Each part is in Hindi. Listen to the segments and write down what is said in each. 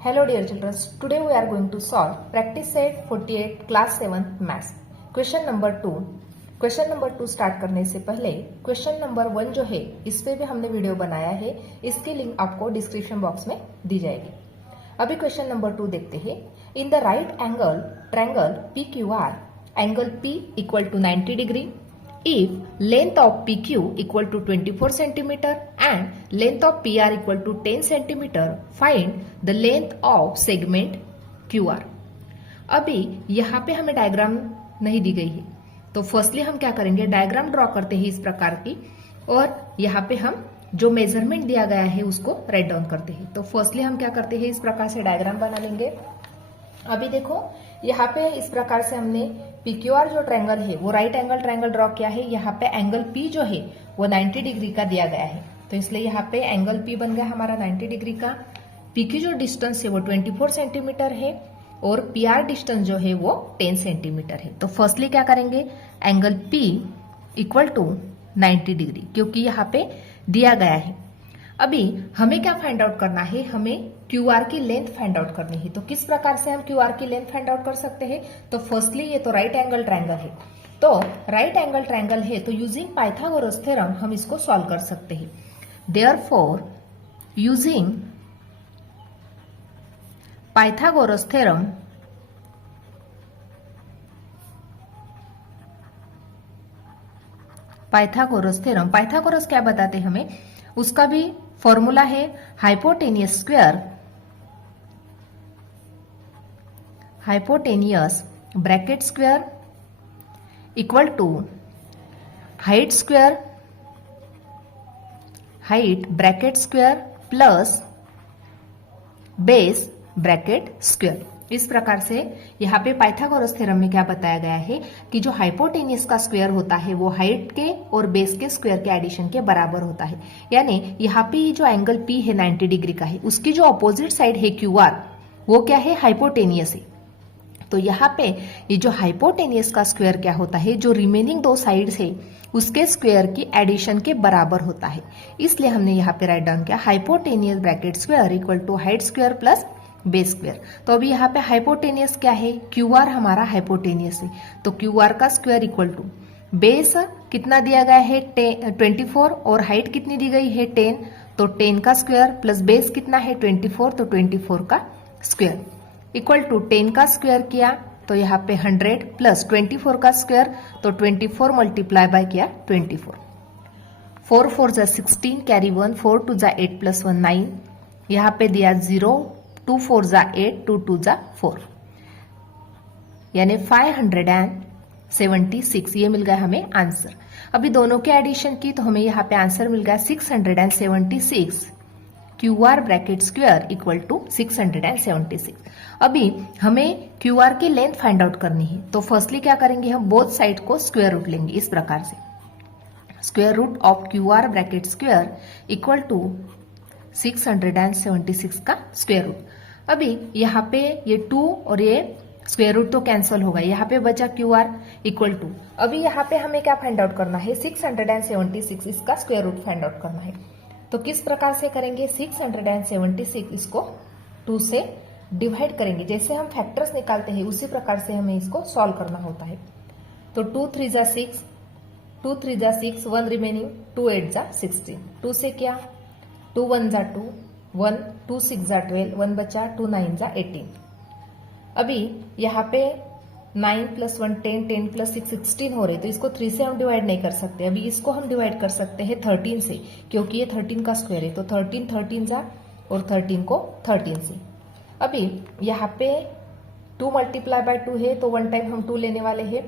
Hello dear children, today we are going to solve practice set 48 class 7 maths. Question number 2. Question number 2 start करने से पहले क्वेश्चन नंबर 1 जो है इस पे भी हमने वीडियो बनाया है, इसकी लिंक आपको डिस्क्रिप्शन बॉक्स में दी जाएगी। अभी क्वेश्चन नंबर 2 देखते हैं। In the right angle triangle PQR angle P equal to 90 degree if length of PQ equal to 24 centimeter and length of PR equal to 10 centimeter, find the length of segment QR। अभी यहाँ पे हमें डायग्राम नहीं दी गई है, तो फर्स्टली हम क्या करेंगे, डायग्राम ड्रॉ करते हैं इस प्रकार की, और यहाँ पे हम जो मेजरमेंट दिया गया है उसको राइट डाउन करते हैं। तो फर्स्टली हम क्या करते हैं, इस प्रकार से डायग्राम बना लेंगे। अभी देखो यहाँ पे इस प्रकार से हमने PQR जो ट्रायंगल है वो राइट एंगल ट्रायंगल ड्रॉ किया है। यहाँ पे एंगल P जो है वो 90 डिग्री का दिया गया है, तो इसलिए यहाँ पे एंगल P बन गया हमारा 90 डिग्री का। P की जो डिस्टेंस है वो 24 सेंटीमीटर है और PR डिस्टेंस जो है वो 10 सेंटीमीटर है। तो फर्स्टली क्या करेंगे, angle P equal to 90 degree, क्योंकि यहाँ पे दिया गया है। अभी हमें क्या फाइंड आउट करना है, हमें QR की लेंथ फाइंड आउट करनी है। तो किस प्रकार से हम QR की लेंथ फाइंड आउट कर सकते हैं, तो फर्स्टली ये तो राइट एंगल ट्रायंगल है, तो राइट एंगल ट्रायंगल है तो यूजिंग पाइथागोरस थ्योरम हम इसको सॉल्व कर सकते हैं। Therefore using Pythagoras theorem Pythagoras क्या बताते हैं हमें, उसका भी फॉर्मूला है hypotenuse bracket square equal to height bracket square plus base bracket square. इस प्रकार से यहाँ पे पाइथागोरस थ्योरम में क्या बताया गया है कि जो हाइपोटेनियस का स्क्वायर होता है वो हाइट के और बेस के स्क्वायर के एडिशन के बराबर होता है। यानी यहाँ पे ये जो एंगल P है 90 डिग्री का है, उसकी जो अपोजिट साइड है QR वो क्या है, हाइपोटेनियस है। तो यहाँ पे ये जो हाइपोटेनियस का स्क्वायर क्या होता है, जो रिमेनिंग दो साइड्स है उसके स्क्वायर की एडिशन के बराबर होता है। इसलिए हमने यहाँ पे राइट डाउन किया hypotenuse bracket square equal to height square plus base square. तो अभी यहाँ पे हाइपोटेनियस क्या है, QR हमारा हाइपोटेनियस है, तो QR का स्क्वायर इक्वल टू बेस कितना दिया गया है 24 और हाइट कितनी दी गई है 10, तो 10 का स्क्वायर प्लस बेस कितना है 24, तो 24 का स्क्वायर इक्वल टू 10 का स्क्वायर किया तो यहाँ पे 100 प्लस 24 का स्क्वायर, तो 24 मल्टीप्लाई बाय किया 24, 4 4 जा 16 कैरी 1, 4 2 जा 8 प्लस 1 9, यहाँ पे दिया 0, 2 4 जा 8, 2 2 जा 4, यानी 576 ये मिल गया हमें आंसर। अभी दोनों के एडिशन की तो हमें यहाँ पे आंसर मिल गया 676 QR bracket square equal to 676। अभी हमें QR की लेंथ फाइंड आउट करनी है, तो फर्स्टली क्या करेंगे, हम बोथ साइड को स्क्वायर रूट लेंगे इस प्रकार से, square root of QR bracket square equal to 676 का स्क्वायर रूट। अभी यहाँ पे ये 2 और ये स्क्वायर रूट तो कैंसिल होगा, यहाँ पे बचा QR इक्वल टू, अभी यहाँ पे हमें क्या फाइंड आउट करना है, 676 इसका स्क्वायर रूट फाइंड आउट करना है। तो किस प्रकार से करेंगे, 676 इसको 2 से डिवाइड करेंगे, जैसे हम फैक्टर्स निकालते हैं उसी प्रकार से हमें इसको सॉल्व करना होता है। तो 2 3 जा 6, 2 3 जा 6, 1 रिमेनिंग, 2 8 जा 16, 2 से क्या 2 1 जा 2 1, 2 6 जा 12, 1 बचा, 2 9 जा 18। अभी यहाँ पे 9 प्लस 1 10, 10 प्लस 6 16 हो रहे, तो इसको 3 से हम डिवाइड नहीं कर सकते। अभी इसको हम डिवाइड कर सकते हैं 13 से, क्योंकि ये 13 का स्क्वायर है, तो 13 13 जा और 13 को 13 से। अभी यहाँ पे 2 मल्टीप्लाई बाय 2 है, तो 1 टाइम हम 2 लेने वाले हैं,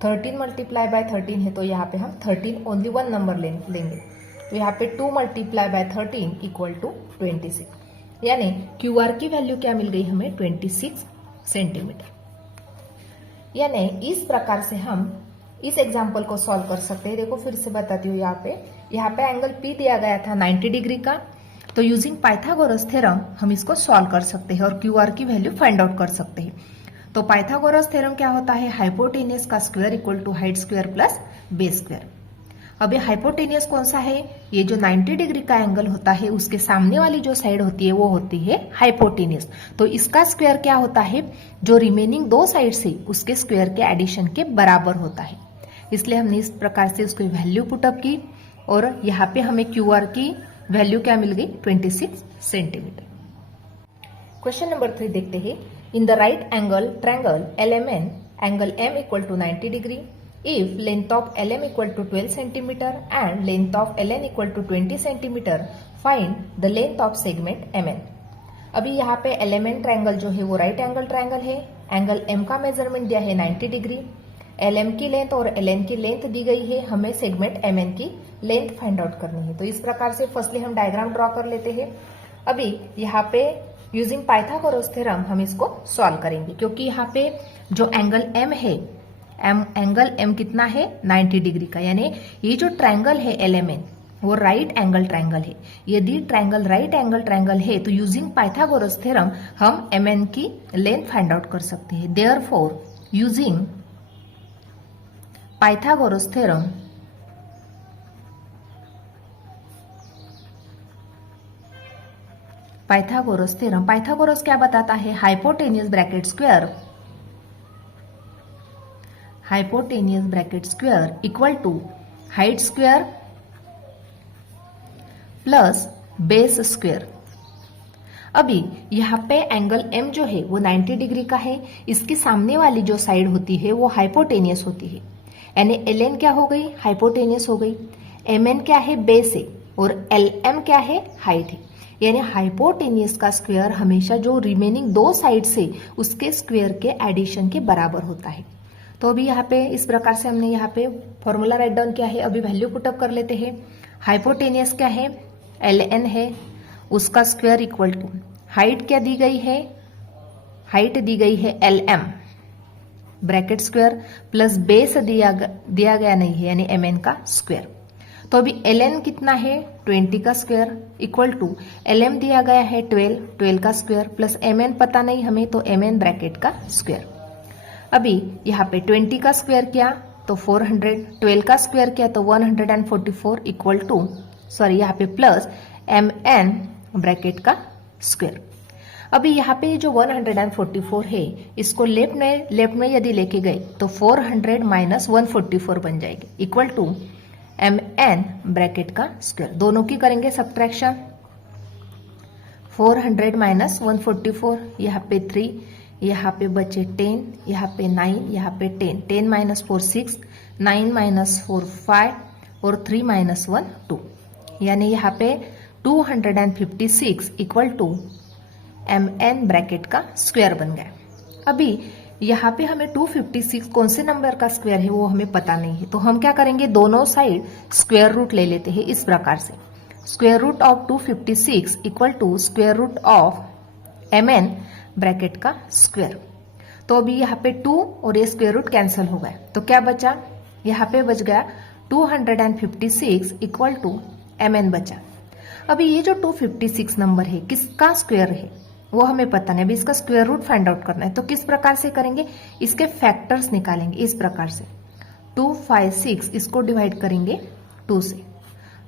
13 मल्टीप्लाई बाय 13 है, तो यहाँ पे हम 13 ओनली 1 नंबर लेंगे, तो यहाँ पे 2 मल्टीप्लाई बाय 13 इक्वल टू 26, यानी QR की वैल्यू क्या मिल गई हमें 26 सेंटीमीटर। यानी इस प्रकार से हम इस एग्जाम्पल को सॉल्व कर सकते हैं। देखो फिर से बताती हूँ, यहाँ पे एंगल P दिया गया था 90 डिग्री का, तो यूजिंग पाइथागोरस थ्योरम हम इसको सॉल्व कर सकते हैं और QR की वैल्यू फाइंड आउट कर सकते हैं। तो पाइथागोरस थ्योरम क्या होता है, हाइपोटेनियस का square equal to height square plus base square. अभी हाइपोटेनियस कौन सा है? ये जो 90 डिग्री का एंगल होता है उसके सामने वाली जो साइड होती है वो होती है हाइपोटेनियस। तो इसका स्क्वायर क्या होता है? जो रिमेनिंग दो साइड से उसके स्क्वायर के एडिशन के बराबर होता है। इसलिए हमने इस प्रकार से उसकी वैल्यू पुटअप की और यहाँ पे हमें QR की वैल्यू क्या मिल गई? 26 सेंटीमीटर। क्वेश्चन नंबर 3 देखते हैं। In the right angle triangle LMN angle M equal to 90 degree. If length of LM equal to 12 centimeter and length of LN equal to 20 centimeter, find the length of segment MN. अभी यहाँ पे LMN ट्रायंगल जो है वो राइट एंगल ट्रायंगल है। एंगल M का मेजरमेंट दिया है 90 डिग्री। LM की लेंथ और LN की लेंथ दी गई है। हमें सेगमेंट MN की लेंथ फाइंड आउट करनी है। तो इस प्रकार से फर्स्टली हम डायग्राम ड्रॉ कर लेते हैं। अभी यहाँ पे यूजिंग पाइथागोरस थ्योरम हम इसको सॉल्व करेंगे, क्योंकि यहाँ पे जो एंगल M है, एंगल M कितना है? 90 डिग्री का। यानी ये जो ट्रायंगल है LMN वो राइट एंगल ट्रायंगल है। यदि ट्रायंगल राइट एंगल ट्रायंगल है तो यूजिंग पाइथागोरस थ्योरम हम MN की लेंथ फाइंड आउट कर सकते हैं। Therefore using Pythagoras theorem Pythagoras क्या बताता है? Hypotenuse bracket square equal to height square plus base square. अभी यहाँ पे एंगल M जो है वो 90 डिग्री का है। इसके सामने वाली जो साइड होती है वो हाइपोटेनियस होती है। यानी LN क्या हो गई? हाइपोटेनियस हो गई। MN क्या है? बेस है। और LM क्या है? हाइट है। यानी हाइपोटेनियस का स्क्वायर हमेशा जो रिमेनिंग दो साइड से उसके स्क्वायर के एडिशन के बराबर होता है। तो अभी यहाँ पे इस प्रकार से हमने यहाँ पे फॉर्मूला राइट डाउन किया है। अभी वैल्यू पुटअप कर लेते हैं। हाइपोटेनियस क्या है? LN है, उसका स्क्वायर इक्वल टू हाइट क्या दी गई है? हाइट दी गई है LM bracket square plus base दिया गया नहीं है, यानी MN का स्क्वायर। तो अभी LN कितना है? 20 का स्क्वायर इक्वल टू LM दिया गया है 12 का स्क्वायर प्लस MN पता नहीं हमें, तो MN ब्रैकेट का स्क्वायर। अभी यहाँ पे 20 का स्क्वायर किया तो 400, 12 का स्क्वायर किया तो 144 इक्वल टू यहाँ पे प्लस MN ब्रैकेट का स्क्वायर। अभी यहाँ पे जो 144 है इसको लेफ्ट में यदि लेके गए तो 400 माइनस 144 बन जाएगी इक्वल टू MN ब्रैकेट का स्क्वायर। दोनों की करेंगे सब्ट्रैक्शन। 400 माइनस 144, यहाँ पे 3, यहाँ पे बचे 10, यहाँ पे 9, यहाँ पे 10, 10 माइनस 4 6, 9 माइनस 4 5 और 3 माइनस 1 2, यानी यहाँ पे 256 इक्वल टू MN ब्रैकेट का स्क्वायर बन गया। अभी यहाँ पे हमें 256 कौन से नंबर का स्क्वायर है वो हमें पता नहीं है, तो हम क्या करेंगे? दोनों साइड स्क्वायर रूट ले लेते हैं इस प्रकार से। Square root of 256 equal to square root of MN bracket का स्क्वायर। तो अभी यहाँ पे 2 और ये स्क्वायर रूट कैंसिल हो गया, तो क्या बचा? यहाँ पे बच गया 256 इक्वल टू MN बचा। अभी ये जो 256 नंबर है किसका स्क्वायर है वो हमें पता नहीं। अभी इसका स्क्वायर रूट फाइंड आउट करना है, तो किस प्रकार से करेंगे? इसके फैक्टर्स निकालेंगे इस प्रकार से। 256 इसको डिवाइड करेंगे 2 से।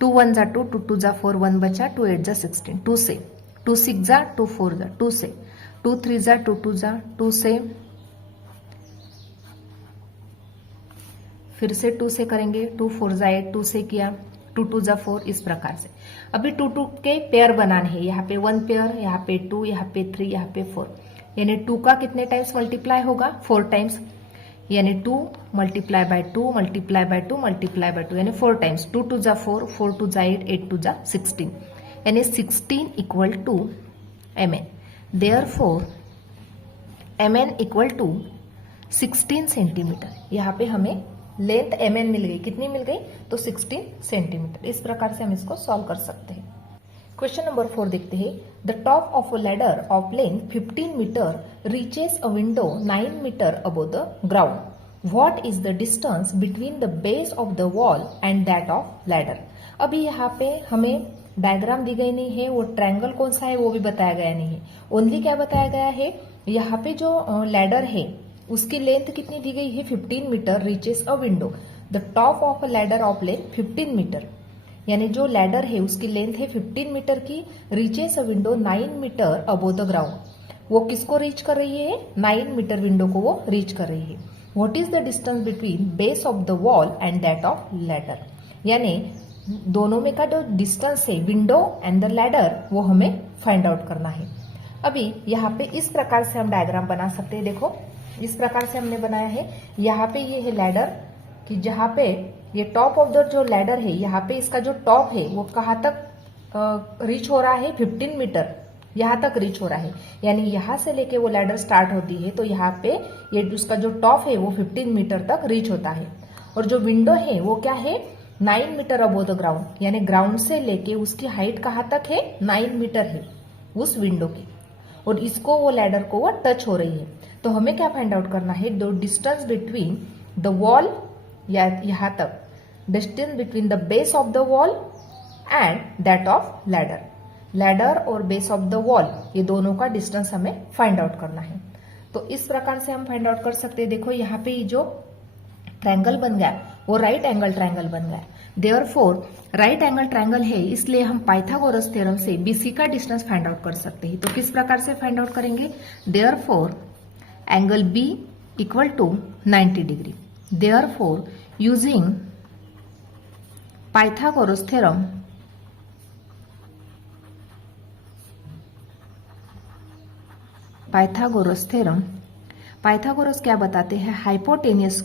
2 1 जा 2, 2 2 जा 4, 1 बचा, 2 8 जा 16, 2 से। 2 6 जा 2 4 जा 2 से। 2 3 जा 2 2 जा 2 से, फिर से 2 से करेंगे। 2 4 जा 8, 2 से किया, 2 2 जा 4, इस प्रकार से। अभी 2 2 के पेयर बनाने हैं। यहाँ पे 1 पेयर, यहाँ पे 2, यहाँ पे 3, यहाँ पे 4, यानी 2 का कितने टाइम्स मल्टीप्लाई होगा? 4 टाइम्स, यानी 2 multiply by 2 multiply by 2 multiply by 2, यानी 4 टाइम्स। 2 2 जा 4, 4 2 जा 8, 8 2 जा 16, यानी 16 equal to MN। Therefore MN equal to 16 centimetre. यहाँ पे हमें लेंथ MN मिल गई। कितनी मिल गई? तो 16 सेंटीमीटर। इस प्रकार से हम इसको सॉल्व कर सकते हैं। क्वेश्चन नंबर 4 देखते हैं। The top of a ladder of length 15 metre reaches a window 9 metre above the ground. What is the distance between the base of the wall and that of ladder. अभी यहाँ पे हमें डायग्राम दी गई नहीं है, वो ट्रायंगल कौन सा है वो भी बताया गया नहीं है। ओनली क्या बताया गया है, यहाँ पे जो लैडर है उसकी लेंथ कितनी दी गई है? 15 metre reaches a window. The top of a ladder of length 15 metre, यानी जो लैडर है उसकी लेंथ है 15 मीटर की, reaches a window 9 metre above the ground. वो किसको रीच कर रही है? 9 मीटर विंडो को वो रीच कर रही है। What is the distance between base of the wall and that of ladder, यानी दोनों में का जो डिस्टेंस है विंडो एंड द लैडर वो हमें फाइंड आउट करना है। अभी यहाँ पे इस प्रकार से हम डायग्राम बना सकते हैं। देखो इस प्रकार से हमने बनाया है। यहाँ पे ये है लैडर कि जहाँ पे ये टॉप ऑफ द जो लैडर है, यहाँ पे इसका जो टॉप है वो कहाँ तक रीच हो रहा है? 15 मीटर यहाँ तक रीच हो रहा है, यानी यहाँ से लेके वो लैडर स्टार्ट होती है तो यहाँ पे ये उसका जो टॉप है वो 15 मीटर तक रीच होता है। और जो विंडो है वो क्या है? 9 मीटर अबोव द ग्राउंड, यानी ग्राउंड से लेके उसकी हाइट कहाँ तक है? 9 मीटर है उस विंडो की, और इसको वो लैडर को वो टच हो रही है। तो हमें क्या फाइंड आउट करना है? The distance between the wall, या यहाँ तक distance between the base of the wall and that of ladder. Ladder और बेस ऑफ द वॉल ये दोनों का डिस्टेंस हमें फाइंड आउट करना है। तो इस प्रकार से हम फाइंड आउट कर सकते हैं। देखो यहाँ पे जो ट्रायंगल बन गया वो राइट एंगल ट्रायंगल बन गया। देयरफॉर राइट एंगल ट्रायंगल है, इसलिए हम पाइथागोरस थ्योरम से बीसी का डिस्टेंस फाइंड आउट कर सकते हैं। तो किस प्रकार से फाइंड आउट करेंगे? Therefore angle B equal to 90 degree. Therefore using Pythagoras theorem, Pythagoras theorem, Pythagoras क्या बताते हैं? Hypotenuse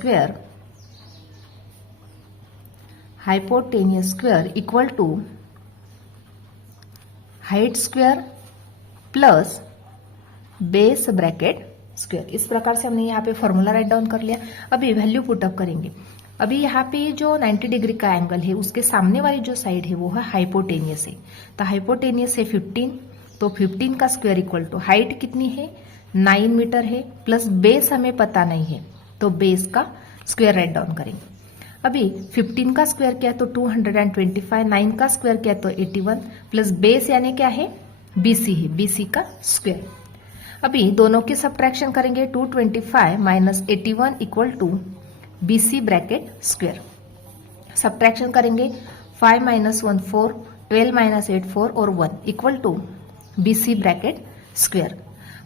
square equal to height square plus base bracket square. इस प्रकार से हमने यहाँ पे फॉर्मूला राइट डाउन कर लिया। अभी वैल्यू पुटअप करेंगे। अभी यहाँ पे जो 90 डिग्री का एंगल है उसके सामने वाली जो साइड है वो है हाइपोटेनियस है। तो हाइपोटेनियस है 15, तो 15 का स्क्वायर इक्वल टू हाइट कितनी है? 9 मीटर है, प्लस बेस हमें पता नहीं है तो बेस का स्क्वायर राइट डाउन करेंगे। अभी 15 का स्क्वायर क्या है? तो 225, 9 का स्क्वायर क्या है? तो 81, प्लस बेस यानी क्या है? बीसी है, बीसी का स्क्वायर। अभी दोनों की सब्ट्रैक्शन करेंगे। 225 minus 81 equal to BC bracket square. Subtraction करेंगे 5 माइनस 1 4, 12 माइनस 8 4 और 1 equal to BC bracket square.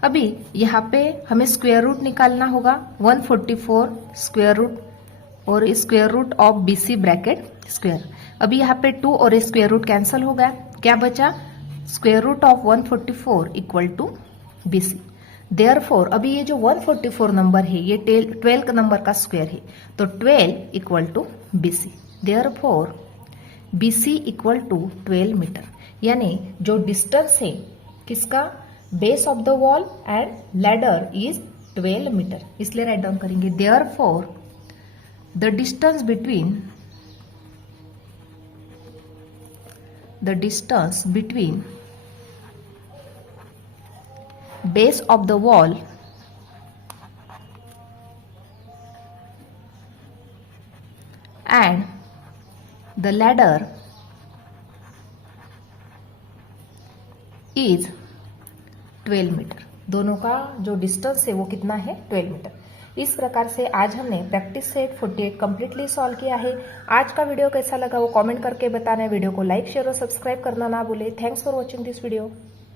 अभी यहाँ पे हमें स्क्वायर रूट निकालना होगा। 144 स्क्वायर रूट और square root of BC bracket square. अभी यहाँ पे 2 और स्क्वायर रूट कैंसिल हो गया, क्या बचा? Square root of 144 equal to BC. Therefore अभी ये जो 144 नंबर है ये 12 नंबर का स्क्वायर है, तो 12 equal to BC. Therefore BC equal to 12 metre, यानी जो डिस्टेंस है किसका? Base of the wall and ladder is 12 metre, इसलिए राइट डाउन करेंगे। Therefore the distance between base of the wall and the ladder is 12 metre. दोनों का जो डिस्टेंस है वो कितना है? 12 मीटर। इस प्रकार से आज हमने प्रैक्टिस सेट 48 कंप्लीटली सॉल्व किया है। आज का वीडियो कैसा लगा वो कमेंट करके बताना है। वीडियो को लाइक शेयर और सब्सक्राइब करना ना भूले। Thanks for watching this video.